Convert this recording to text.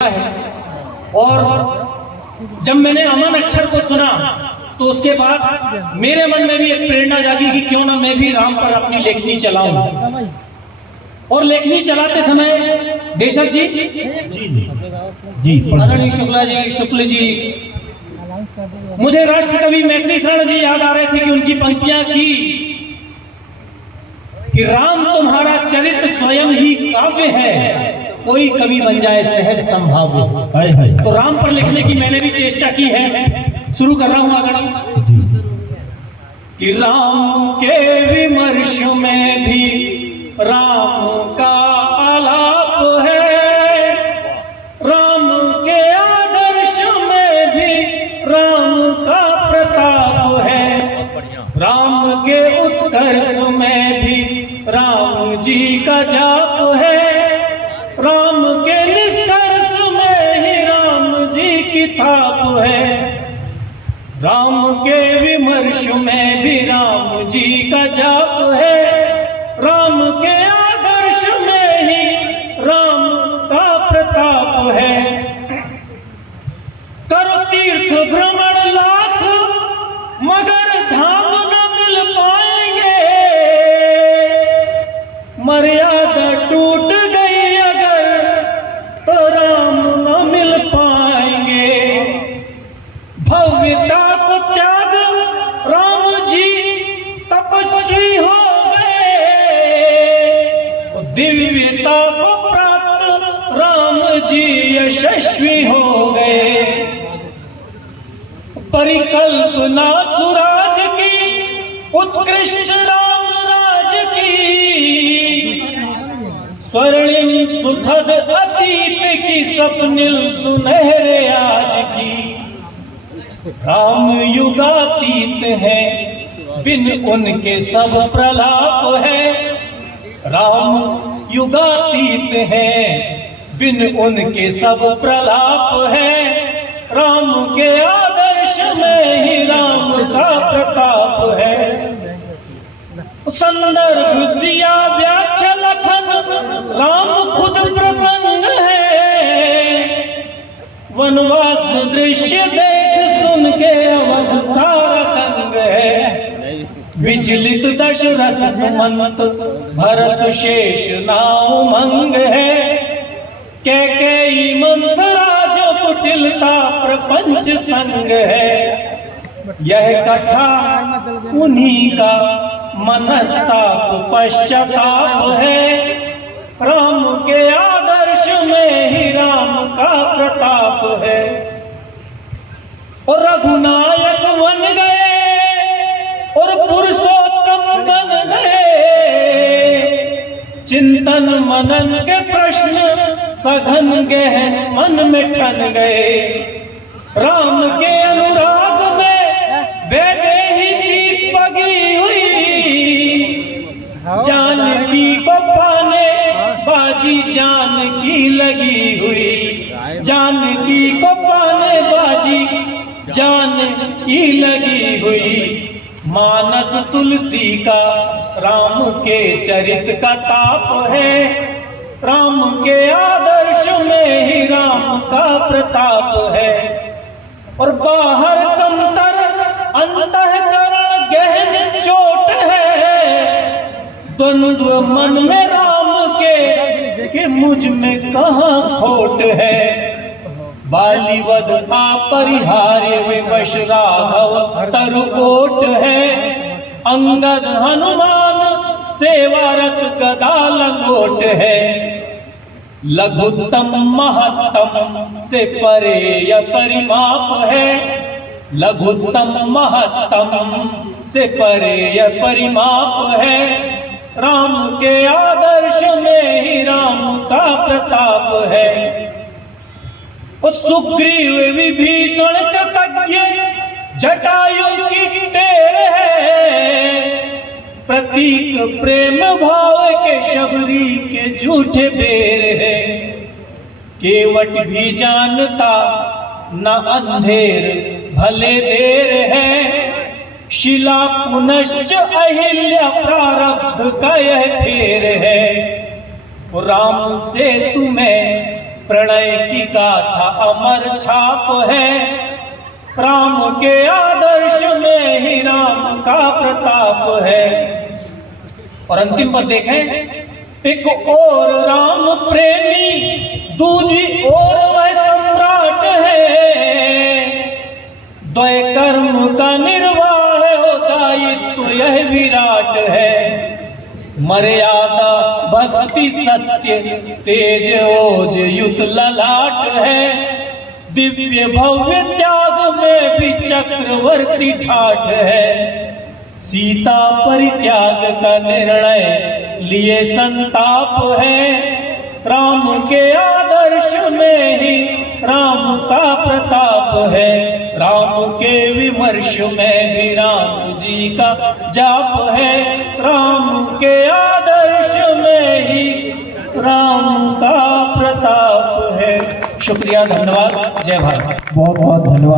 है। और जब मैंने अमन अक्षर को सुना तो उसके बाद मेरे मन में भी एक प्रेरणा जागी कि क्यों ना मैं भी राम पर अपनी लेखनी चलाऊं। और लेखनी चलाते समय देशक जी आदरणीय शुक्ल जी मुझे राष्ट्र कवि मैथिली शरण जी याद आ रहे थे कि उनकी पंक्तियां कि राम तुम्हारा चरित्र स्वयं ही काव्य है, कोई कवि बन जाए सहज संभाव्य। तो राम पर लिखने की मैंने भी चेष्टा की है। शुरू कर रहा हूं आदरणीय कि राम के विमर्श में भी राम का आलाप है, राम के आदर्श में भी राम का प्रताप है, राम के उत्कर्ष में भी राम जी का जाप है, राम के निष्कर्ष में ही राम जी की थाप है, राम के विमर्श में भी राम जी का जाप है, राम के आदर्श में ही राम का प्रताप है। करो तीर्थ भ्रमण लाख मगर धाम न मिल पाएंगे, मर्यादा टूट गई अगर तो राम न मिल पाएंगे। भव्यता को त्याग राम जी तपस्वी हो गए, दिव्यता को प्राप्त राम जी यशस्वी हो गए। परिकल्पना सुराज की उत्कृष्ट राम राज की, स्वर्णिम सुखद अतीत की स्वप्निल सुनहरे आज की। राम युगातीत है बिन उनके सब प्रलाप है, राम युगातीत है बिन उनके सब प्रलाप है, राम के आदर्श में ही राम का प्रताप है। संदर्भ सिया व्याख्या लखन राम खुद प्रसन्न है, वनवास दृश्य देख सुन के अवध सारा तंग है। विचलित दशरथ सुमंत भरत शेष नाउ मंग है, कैकेयी मंथरा जो कुटिलता प्रपंच संग है। यह कथा उन्हीं का मनस्ताप पश्चाताप है, राम के आदर्श में ही राम का प्रताप है। और रघुनायक बन गए और पुरुषोत्तम बन गए, चिंतन मनन के प्रश्न सघन गहन मन में ठन गए। राम के अनुराग में वैदेही की पगी हुई, जानकी को पाने बाजी जानकी लगी हुई, जानकी को पाने बाजी जानकी लगी हुई। मानस तुलसी का राम के चरित का ताप है, राम के आदर्श में ही राम का प्रताप है। और बाहर कमतर अंतःकरण गहन चोट है, द्वंद्व मन में राम के कि मुझ में कहाँ खोट है। बालीवद अपरिहार्य विवश राघव तरुकोट है, अंगद हनुमान सेवारत गदा लंगोट है। लघुत्तम महत्तम से परे यह परिमाप है, लघुत्तम महत्तम से परे यह परिमाप है। राम के आदर्श में ही राम का प्रताप है। सुग्रीव विभीषण कृतज्ञ जटायु की टेर है, प्रतीक प्रेम भाव के शबरी के झूठे बेर है। केवट भी जानता न अंधेर भले देर है, शिला पुनश्च अहिल्या प्रारब्ध का यह फेर है। राम से तुम्हें प्रणय की गाथा अमर छाप है, राम के आदर्श में ही राम का प्रताप है। और अंतिम पद देखें, एक और राम प्रेमी दूजी और वह सम्राट है, द्वय कर्म का निर्वाह हो दायित्व यह विराट है। मर्यादा भक्ति सत्य तेज ओज युत ललाट है, दिव्य भव्य त्याग में भी चक्रवर्ती ठाठ है। सीता परित्याग का निर्णय लिए संताप है, राम के आदर्श में ही राम का प्रताप है। राम के विमर्श में भी राम जी का जाप है, राम के आदर्श में ही राम का प्रताप है। शुक्रिया, धन्यवाद, जय भारत। बहुत बहुत धन्यवाद।